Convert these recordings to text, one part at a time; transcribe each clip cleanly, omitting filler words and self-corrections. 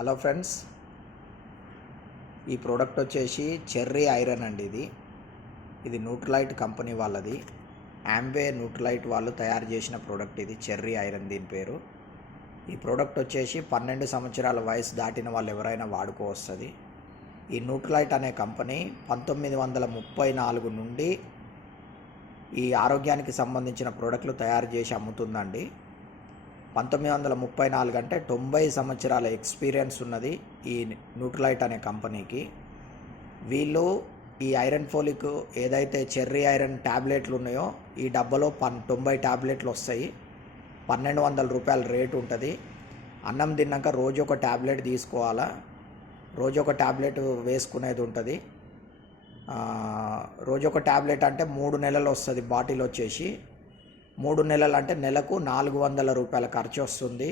Hello friends, ఈ product వచ్చేసి cherry iron అండి. ఇది న్యూట్రలైట్ కంపెనీ వాళ్ళది. యాంబే న్యూట్రలైట్ వాళ్ళు తయారు చేసిన ప్రోడక్ట్ ఇది. చెర్రీ ఐరన్ దీని పేరు. ఈ ప్రోడక్ట్ వచ్చేసి 12 సంవత్సరాల వయసు దాటిన వాళ్ళు ఎవరైనా వాడుకోవస్తుంది. ఈ న్యూట్రలైట్ అనే కంపెనీ 1934 నుండి ఈ ఆరోగ్యానికి సంబంధించిన ప్రోడక్ట్లు తయారు చేసి అమ్ముతుందండి. 1934 అంటే 90 సంవత్సరాల ఎక్స్పీరియన్స్ ఉన్నది ఈ న్యూట్రలైట్ అనే కంపెనీకి. వీళ్ళు ఈ ఐరన్ ఫోలిక్ ఏదైతే చెర్రీ ఐరన్ ట్యాబ్లెట్లు ఉన్నాయో ఈ డబ్బాలో 90 ట్యాబ్లెట్లు వస్తాయి. 1200 రూపాయల రేటు ఉంటుంది. అన్నం తిన్నాక రోజు ఒక ట్యాబ్లెట్ తీసుకోవాలా. రోజు ఒక ట్యాబ్లెట్ వేసుకునేది ఉంటుంది. రోజు ఒక ట్యాబ్లెట్ అంటే 3 నెలలు వస్తుంది. బాటిల్ వచ్చేసి 3 నెలలు అంటే నెలకు 400 రూపాయల ఖర్చు వస్తుంది.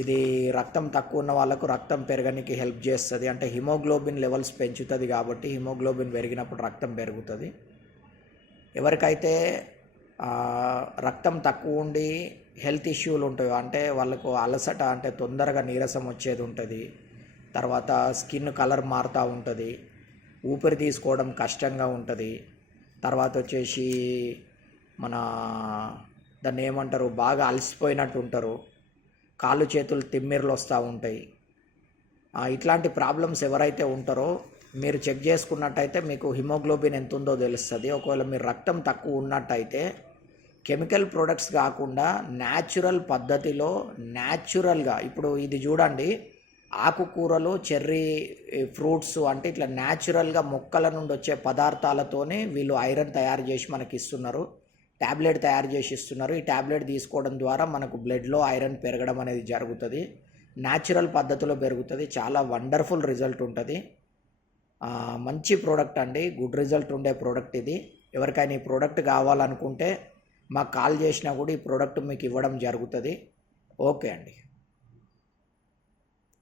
ఇది రక్తం తక్కువ ఉన్న వాళ్ళకు రక్తం పెరగడానికి హెల్ప్ చేస్తుంది. అంటే హిమోగ్లోబిన్ లెవెల్స్ పెంచుతుంది కాబట్టి హిమోగ్లోబిన్ పెరిగినప్పుడు రక్తం పెరుగుతుంది. ఎవరికైతే రక్తం తక్కువ ఉండి హెల్త్ ఇష్యూలు ఉంటాయో, అంటే వాళ్ళకు అలసట, అంటే తొందరగా నీరసం వచ్చేది ఉంటుంది, తర్వాత స్కిన్ కలర్ మారుతూ ఉంటుంది, ఊపిరి తీసుకోవడం కష్టంగా ఉంటుంది, తర్వాత వచ్చేసి దాన్ని ఏమంటారు, బాగా అలసిపోయినట్టు ఉంటారు, కాళ్ళు చేతులు తిమ్మిర్లు వస్తూ ఉంటాయి. ఇట్లాంటి ప్రాబ్లమ్స్ ఎవరైతే ఉంటారో మీరు చెక్ చేసుకున్నట్టయితే మీకు హిమోగ్లోబిన్ ఎంత ఉందో తెలుస్తుంది. ఒకవేళ మీరు రక్తం తక్కువ ఉన్నట్టయితే కెమికల్ ప్రొడక్ట్స్ కాకుండా న్యాచురల్ పద్ధతిలో న్యాచురల్గా, ఇప్పుడు ఇది చూడండి, ఆకుకూరలు, చెర్రీ ఫ్రూట్స్, అంటే ఇట్లా న్యాచురల్గా మొక్కల నుండి వచ్చే పదార్థాలతోనే వీళ్ళు ఐరన్ తయారు చేసి మనకి ఇస్తున్నారు. ట్యాబ్లెట్ తయారు చేసి ఇస్తున్నారు. ఈ ట్యాబ్లెట్ తీసుకోవడం ద్వారా మనకు బ్లడ్లో ఐరన్ పెరగడం అనేది జరుగుతుంది. న్యాచురల్ పద్ధతిలో పెరుగుతుంది. చాలా వండర్ఫుల్ రిజల్ట్ ఉంటుంది. మంచి ప్రోడక్ట్ అండి. గుడ్ రిజల్ట్ ఉండే ప్రోడక్ట్ ఇది. ఎవరికైనా ఈ ప్రోడక్ట్ కావాలనుకుంటే మాకు కాల్ చేసినా కూడా ఈ ప్రోడక్ట్ మీకు ఇవ్వడం జరుగుతుంది. ఓకే అండి.